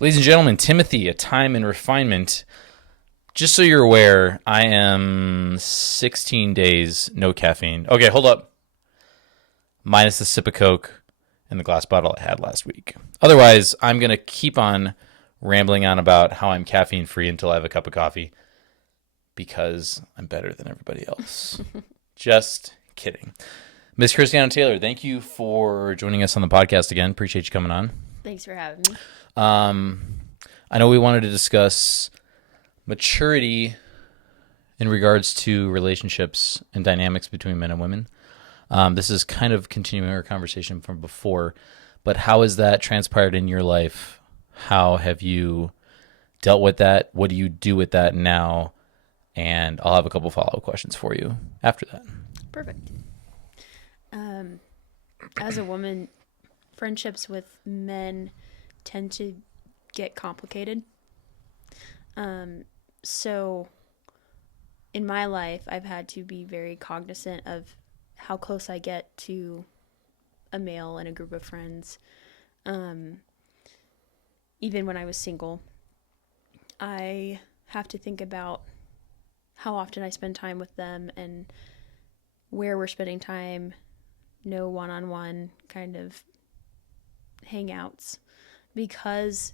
Ladies and gentlemen, Timothy, A Time in Refinement. Just so you're aware, I am 16 days, no caffeine. Okay, hold up. Minus the sip of Coke and the glass bottle I had last week. Otherwise, I'm going to keep on rambling on about how I'm caffeine free until I have a cup of coffee because I'm better than everybody else. Just kidding. Miss Christiana Taylor, thank you for joining us on the podcast again. Appreciate you coming on. Thanks for having me. I know we wanted to discuss maturity in regards to relationships and dynamics between men and women. This is kind of continuing our conversation from before, but how has that transpired in your life? How have you dealt with that? What do you do with that now? And I'll have a couple follow-up questions for you after that. Perfect. As a woman, friendships with men tend to get complicated. So in my life, I've had to be very cognizant of how close I get to a male and a group of friends. Even when I was single, I have to think about how often I spend time with them and where we're spending time, no one-on-one kind of hangouts. Because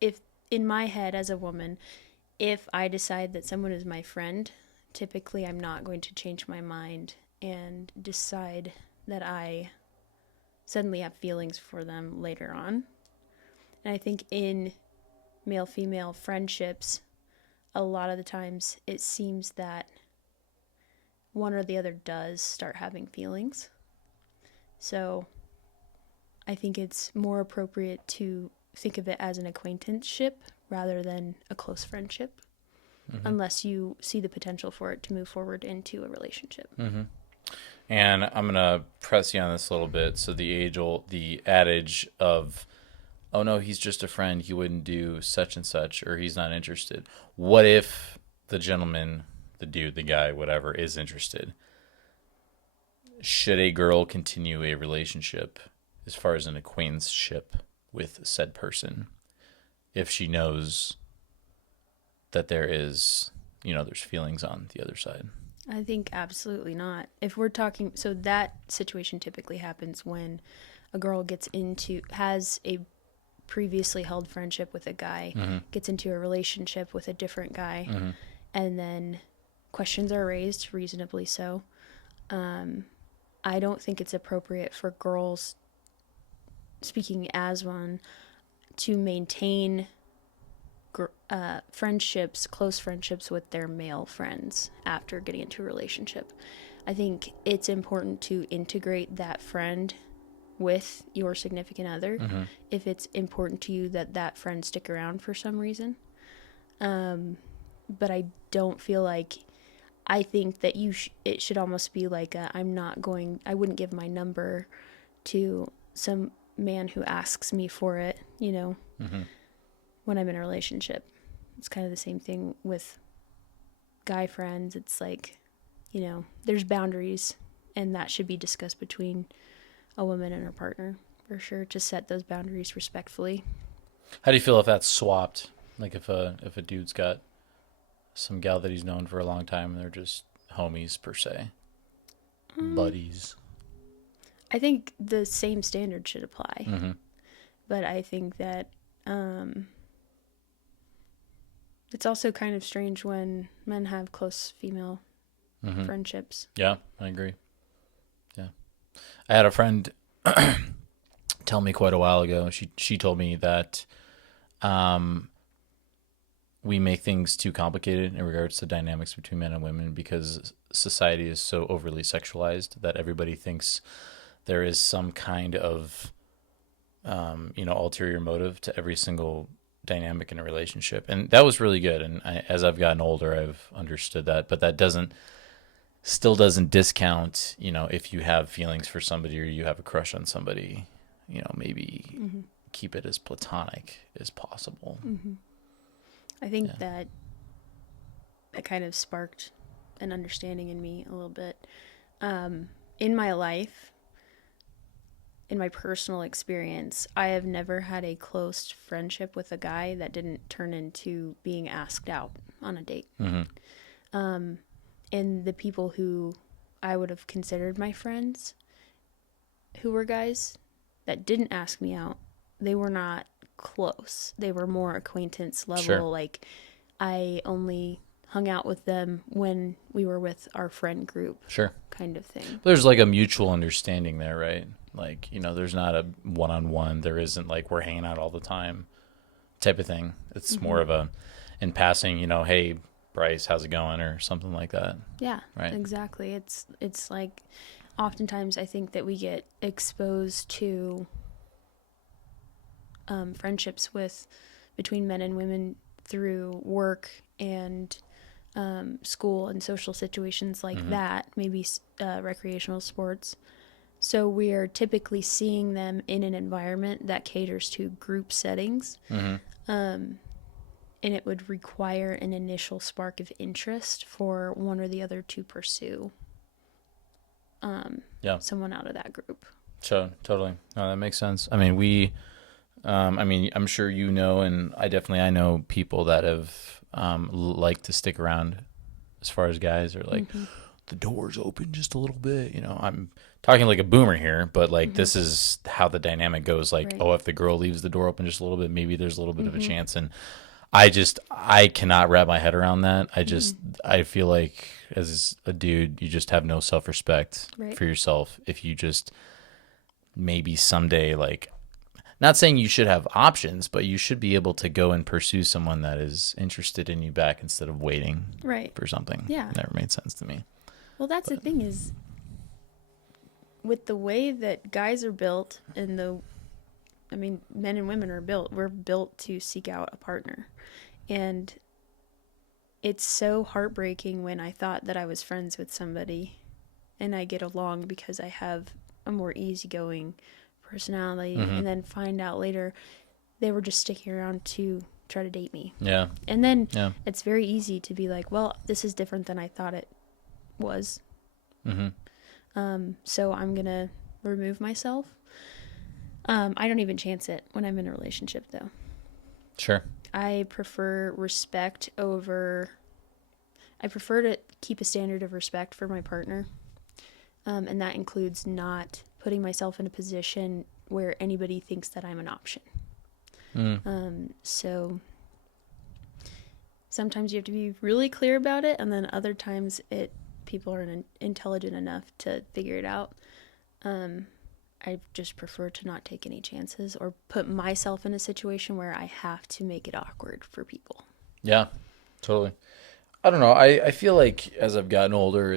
if in my head as a woman, if I decide that someone is my friend, typically I'm not going to change my mind and decide that I suddenly have feelings for them later on. And I think in male-female friendships, a lot of the times it seems that one or the other does start having feelings. So I think it's more appropriate to think of it as an acquaintanceship rather than a close friendship, unless you see the potential for it to move forward into a relationship. And I'm gonna press you on this a little bit. So the adage of, "Oh no, he's just a friend. He wouldn't do such and such, or he's not interested." What if the gentleman, the dude, the guy, whatever, is interested? Should a girl continue a relationship, as far as an acquaintanceship, with said person, if she knows that there's feelings on the other side? I think absolutely not. If we're talking, so that situation typically happens when a girl has a previously held friendship with a guy, gets into a relationship with a different guy, and then questions are raised, reasonably so. I don't think it's appropriate for girls, speaking as one, to maintain close friendships with their male friends after getting into a relationship. I think it's important to integrate that friend with your significant other if it's important to you that that friend stick around for some reason. But I don't feel like, I think that it should almost be like I wouldn't give my number to some man who asks me for it, when I'm in a relationship. It's kind of the same thing with guy friends. It's like, there's boundaries, and that should be discussed between a woman and her partner, for sure, to set those boundaries respectfully. How do you feel if that's swapped? Like if a dude's got some gal that he's known for a long time and they're just homies per se, buddies. I think the same standard should apply. But I think that it's also kind of strange when men have close female friendships. Yeah, I agree. Yeah, I had a friend tell me quite a while ago. She told me that we make things too complicated in regards to dynamics between men and women because society is so overly sexualized that everybody thinks there is some kind of ulterior motive to every single dynamic in a relationship. And that was really good. And as I've gotten older, I've understood that. But that still doesn't discount, if you have feelings for somebody or you have a crush on somebody, maybe keep it as platonic as possible. I think that kind of sparked an understanding in me a little bit. In my life, in my personal experience, I have never had a close friendship with a guy that didn't turn into being asked out on a date. Mm-hmm. And the people who I would have considered my friends, who were guys that didn't ask me out, they were not close. They were more acquaintance level. Sure. Like, I only hung out with them when we were with our friend group. Sure. Kind of thing. There's like a mutual understanding there, right? Like, there's not a one-on-one. There isn't like we're hanging out all the time type of thing. It's more of a in passing, hey, Bryce, how's it going? Or something like that. Yeah, right. Exactly. It's like oftentimes I think that we get exposed to friendships between men and women through work and school and social situations like that, maybe recreational sports. So we are typically seeing them in an environment that caters to group settings. And it would require an initial spark of interest for one or the other to pursue someone out of that group. So totally. No, that makes sense. I mean, I'm sure and I know people that have like to stick around as far as guys are like, the door's open just a little bit. I'm talking like a boomer here, but like this is how the dynamic goes. Like, Right. if the girl leaves the door open just a little bit, maybe there's a little bit of a chance. And I cannot wrap my head around that. I feel like as a dude, you just have no self-respect Right. for yourself if you just maybe someday, like, not saying you should have options, but you should be able to go and pursue someone that is interested in you back instead of waiting Right. for something. Yeah. It never made sense to me. Well, that's the thing is, with the way that guys are built and men and women are built, we're built to seek out a partner. And it's so heartbreaking when I thought that I was friends with somebody and I get along because I have a more easygoing personality, and then find out later they were just sticking around to try to date me. Yeah. And then Yeah. it's very easy to be like, well, this is different than I thought it was. So I'm going to remove myself. I don't even chance it when I'm in a relationship, though. Sure. I prefer to keep a standard of respect for my partner. And that includes not putting myself in a position where anybody thinks that I'm an option. So sometimes you have to be really clear about it, and then other times people are intelligent enough to figure it out. I just prefer to not take any chances or put myself in a situation where I have to make it awkward for people. Yeah, totally. I don't know. I feel like as I've gotten older,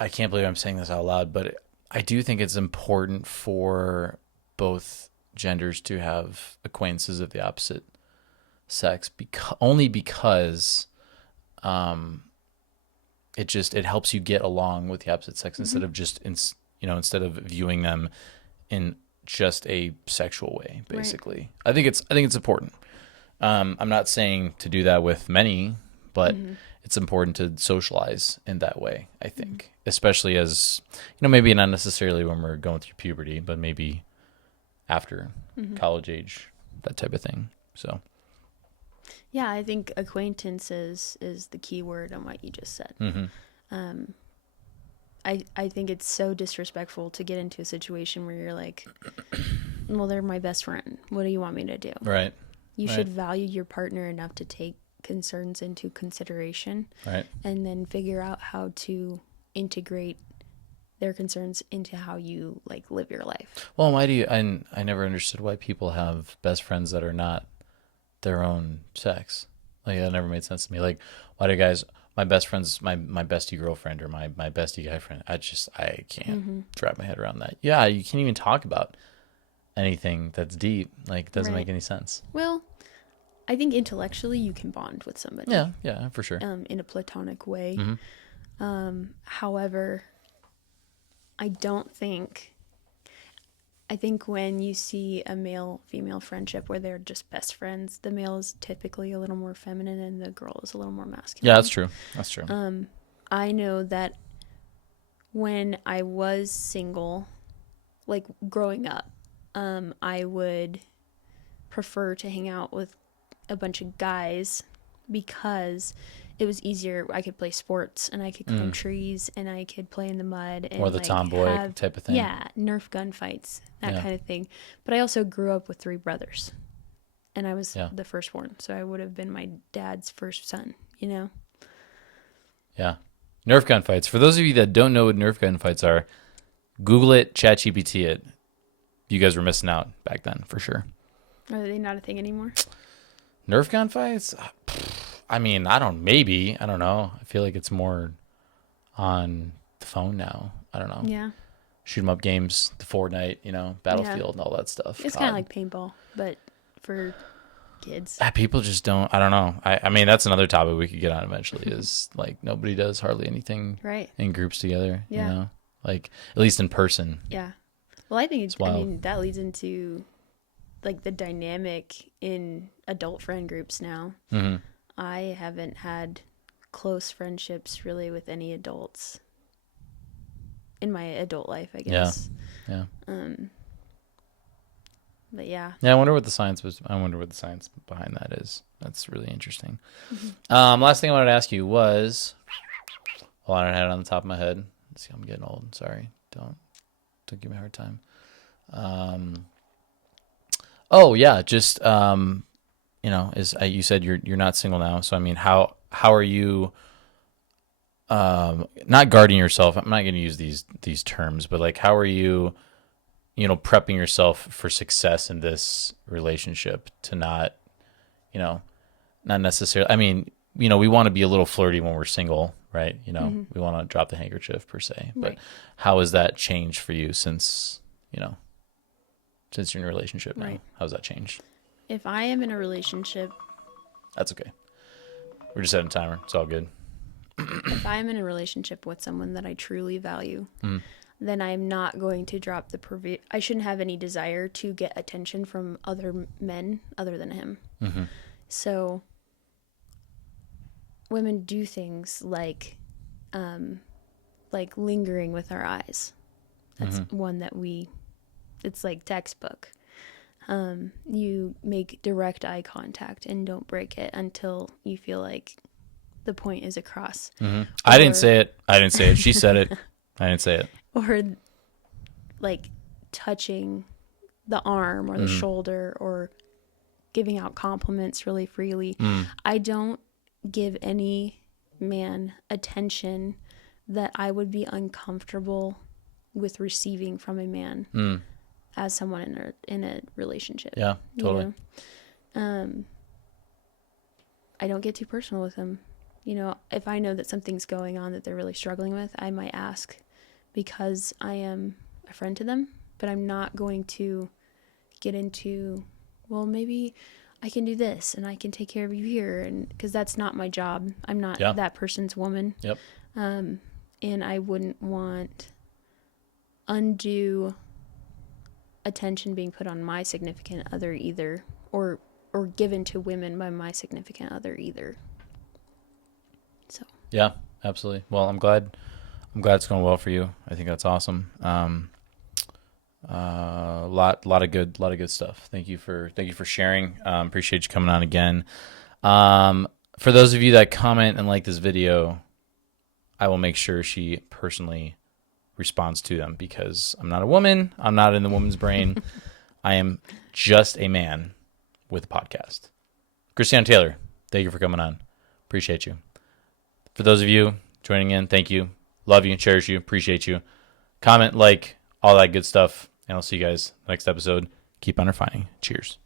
I can't believe I'm saying this out loud, but I do think it's important for both genders to have acquaintances of the opposite sex, only because it helps you get along with the opposite sex instead of just instead of viewing them in just a sexual way, basically. Right. I think it's important. I'm not saying to do that with many, but it's important to socialize in that way, I think, especially as, maybe not necessarily when we're going through puberty, but maybe after college age, that type of thing. So. Yeah, I think acquaintances is the key word on what you just said. I think it's so disrespectful to get into a situation where you're like, well, they're my best friend. What do you want me to do? Right. You should value your partner enough to take concerns into consideration, right, and then figure out how to integrate their concerns into how you live your life. Well, why do you? I never understood why people have best friends that are not their own sex. Like, that never made sense to me. Like, why do guys? My best friend's my bestie girlfriend or my bestie guy friend. I can't wrap my head around that. Yeah, you can't even talk about anything that's deep. Like, it doesn't make any sense. Well, I think intellectually you can bond with somebody. Yeah, for sure. In a platonic way. However, I think when you see a male-female friendship where they're just best friends, the male is typically a little more feminine and the girl is a little more masculine. Yeah, that's true. That's true. I know that when I was single, like growing up, I would prefer to hang out with a bunch of guys because it was easier. I could play sports and I could climb trees and I could play in the mud Or and the like tomboy have, type of thing. yeah, Nerf gun fights, that Yeah. kind of thing. But I also grew up with 3 brothers and I was Yeah. the firstborn. So I would have been my dad's first son, you know? Yeah. Nerf gun fights. For those of you that don't know what Nerf gun fights are, Google it, ChatGPT it. You guys were missing out back then, for sure. Are they not a thing anymore? Nerf gun fights? I mean, I don't know. I feel like it's more on the phone now. I don't know. Yeah. Shoot 'em up games, the Fortnite, you know, Battlefield and all that stuff. It's kind of like paintball, but for kids. People just don't, I don't know. I mean, that's another topic we could get on eventually is like nobody does hardly anything Right. in groups together, Yeah. you know, like at least in person. Yeah. Well, I think It's wild. I mean, that leads into like the dynamic in adult friend groups now. Mm-hmm. I haven't had close friendships really with any adults in my adult life, I guess. Yeah. But yeah. Yeah, I wonder what the science behind that is. That's really interesting. Mm-hmm. Last thing I wanted to ask you was, well, I don't have it on the top of my head. Let's see, I'm getting old. Sorry. Don't give me a hard time. Oh yeah, just you know, you said you're not single now. So I mean, how are you not guarding yourself? I'm not going to use these terms, but like how are you, you know, prepping yourself for success in this relationship to not, you know, not necessarily, I mean, you know, we want to be a little flirty when we're single, right? You know, we want to drop the handkerchief per se, but Right. how has that changed for you since, you know, since you're in a relationship now? Right. How's that changed? If I am in a relationship, That's okay. We're just setting a timer. It's all good. if I am in a relationship with someone that I truly value, then I'm not going to drop I shouldn't have any desire to get attention from other men other than him. So women do things like lingering with our eyes. That's one that it's like textbook. You make direct eye contact and don't break it until you feel like the point is across. I didn't say it. She said it. I didn't say it. Or like touching the arm or the shoulder or giving out compliments really freely. I don't give any man attention that I would be uncomfortable with receiving from a man as someone in a relationship. Yeah, totally. You know? I don't get too personal with them. You know, if I know that something's going on that they're really struggling with, I might ask because I am a friend to them, but I'm not going to get into, well, maybe I can do this and I can take care of you here, and because that's not my job. I'm not that person's woman. Yep. And I wouldn't want undue attention being put on my significant other either, or given to women by my significant other either. So Yeah, absolutely. Well, I'm glad it's going well for you. I think that's awesome. Lot of good stuff. Thank you for sharing. Appreciate you coming on again. For those of you that comment and like this video, I will make sure she personally responds to them because I'm not a woman. I'm not in the woman's brain. I am just a man with a podcast. Christiana Taylor, thank you for coming on. Appreciate you. For those of you joining in, thank you. Love you, cherish you, appreciate you. Comment, like, all that good stuff. And I'll see you guys next episode. Keep on refining. Cheers.